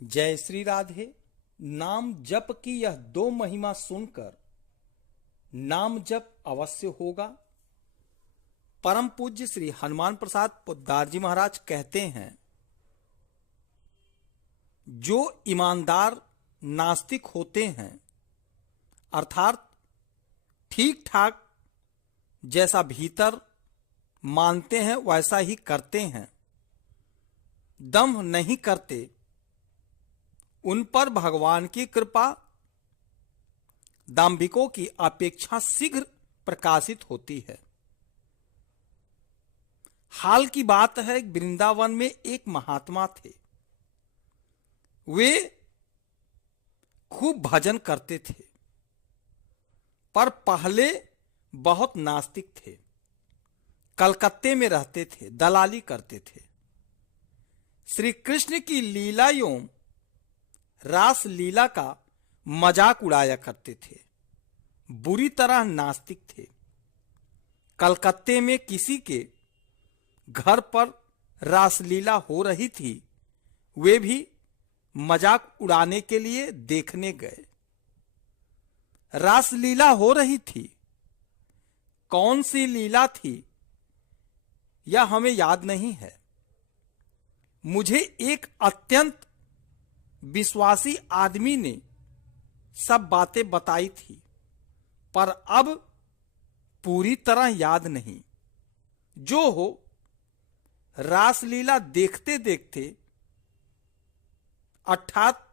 जय श्री राधे। नाम जप की यह दो महिमा सुनकर नाम जप अवश्य होगा। परम पूज्य श्री हनुमान प्रसाद पोद्दार जी महाराज कहते हैं, जो ईमानदार नास्तिक होते हैं, अर्थात ठीक ठाक जैसा भीतर मानते हैं वैसा ही करते हैं, दम्भ नहीं करते, उन पर भगवान की कृपा दाम्भिकों की अपेक्षा शीघ्र प्रकाशित होती है। हाल की बात है, वृंदावन में एक महात्मा थे। वे खूब भजन करते थे, पर पहले बहुत नास्तिक थे। कलकत्ते में रहते थे, दलाली करते थे। श्री कृष्ण की लीलाओं रास लीला का मजाक उड़ाया करते थे। बुरी तरह नास्तिक थे। कलकत्ते में किसी के घर पर रासलीला हो रही थी, वे भी मजाक उड़ाने के लिए देखने गए। रासलीला हो रही थी। कौन सी लीला थी यह हमें याद नहीं है। मुझे एक अत्यंत विश्वासी आदमी ने सब बातें बताई थी, पर अब पूरी तरह याद नहीं। जो हो, रासलीला देखते देखते अर्थात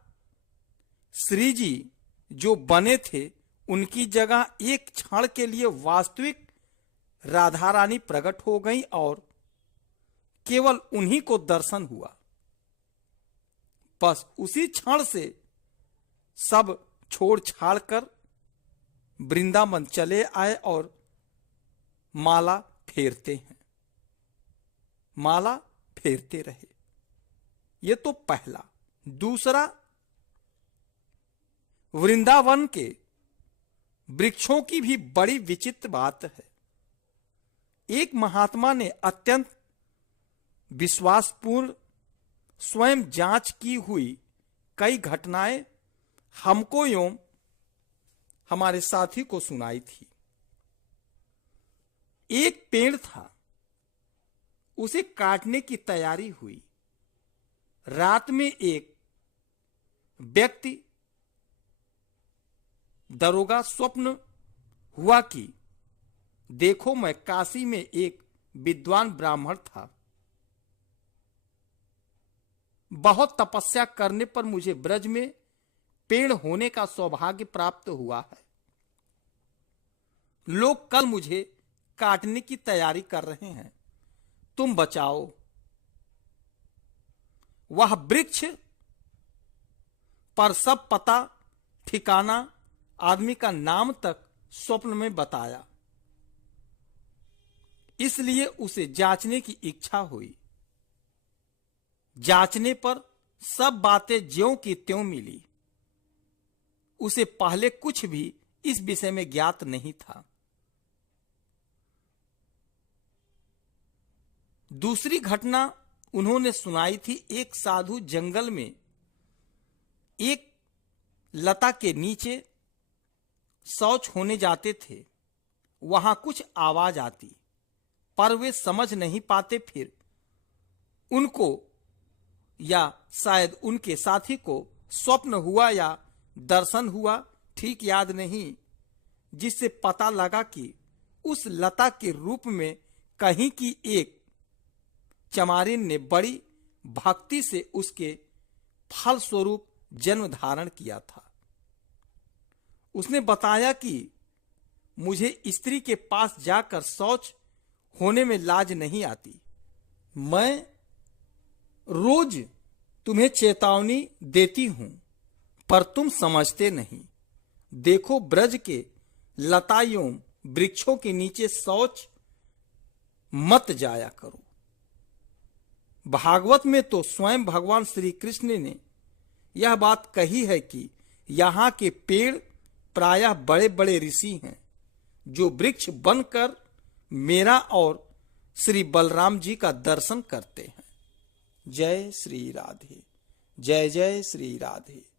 श्री जी जो बने थे, उनकी जगह एक क्षण के लिए वास्तविक राधा रानी प्रकट हो गई और केवल उन्हीं को दर्शन हुआ। बस उसी क्षण से सब छोड़ छाड़ कर वृंदावन चले आए और माला फेरते हैं, माला फेरते रहे। ये तो पहला। दूसरा, वृंदावन के वृक्षों की भी बड़ी विचित्र बात है। एक महात्मा ने अत्यंत विश्वासपूर्ण स्वयं जांच की हुई कई घटनाएं हमको एवं हमारे साथी को सुनाई थी। एक पेड़ था, उसे काटने की तैयारी हुई। रात में एक व्यक्ति दरोगा स्वप्न हुआ कि देखो, मैं काशी में एक विद्वान ब्राह्मण था। बहुत तपस्या करने पर मुझे ब्रज में पेड़ होने का सौभाग्य प्राप्त हुआ है। लोग कल मुझे काटने की तैयारी कर रहे हैं, तुम बचाओ। वह वृक्ष पर सब पता ठिकाना, आदमी का नाम तक स्वप्न में बताया। इसलिए उसे जांचने की इच्छा हुई। जांचने पर सब बातें ज्यों की त्यों मिली। उसे पहले कुछ भी इस विषय में ज्ञात नहीं था। दूसरी घटना उन्होंने सुनाई थी। एक साधु जंगल में एक लता के नीचे शौच होने जाते थे। वहां कुछ आवाज आती, पर वे समझ नहीं पाते। फिर उनको या शायद उनके साथी को स्वप्न हुआ या दर्शन हुआ, ठीक याद नहीं, जिससे पता लगा कि उस लता के रूप में कहीं की एक चमारिन ने बड़ी भक्ति से उसके फल स्वरूप जन्म धारण किया था। उसने बताया कि मुझे स्त्री के पास जाकर शौच होने में लाज नहीं आती। मैं रोज तुम्हें चेतावनी देती हूं, पर तुम समझते नहीं। देखो, ब्रज के लताओं वृक्षों के नीचे शौच मत जाया करो। भागवत में तो स्वयं भगवान श्री कृष्ण ने यह बात कही है कि यहां के पेड़ प्रायः बड़े बड़े ऋषि हैं, जो वृक्ष बनकर मेरा और श्री बलराम जी का दर्शन करते हैं। जय श्री राधे। जय जय श्री राधे।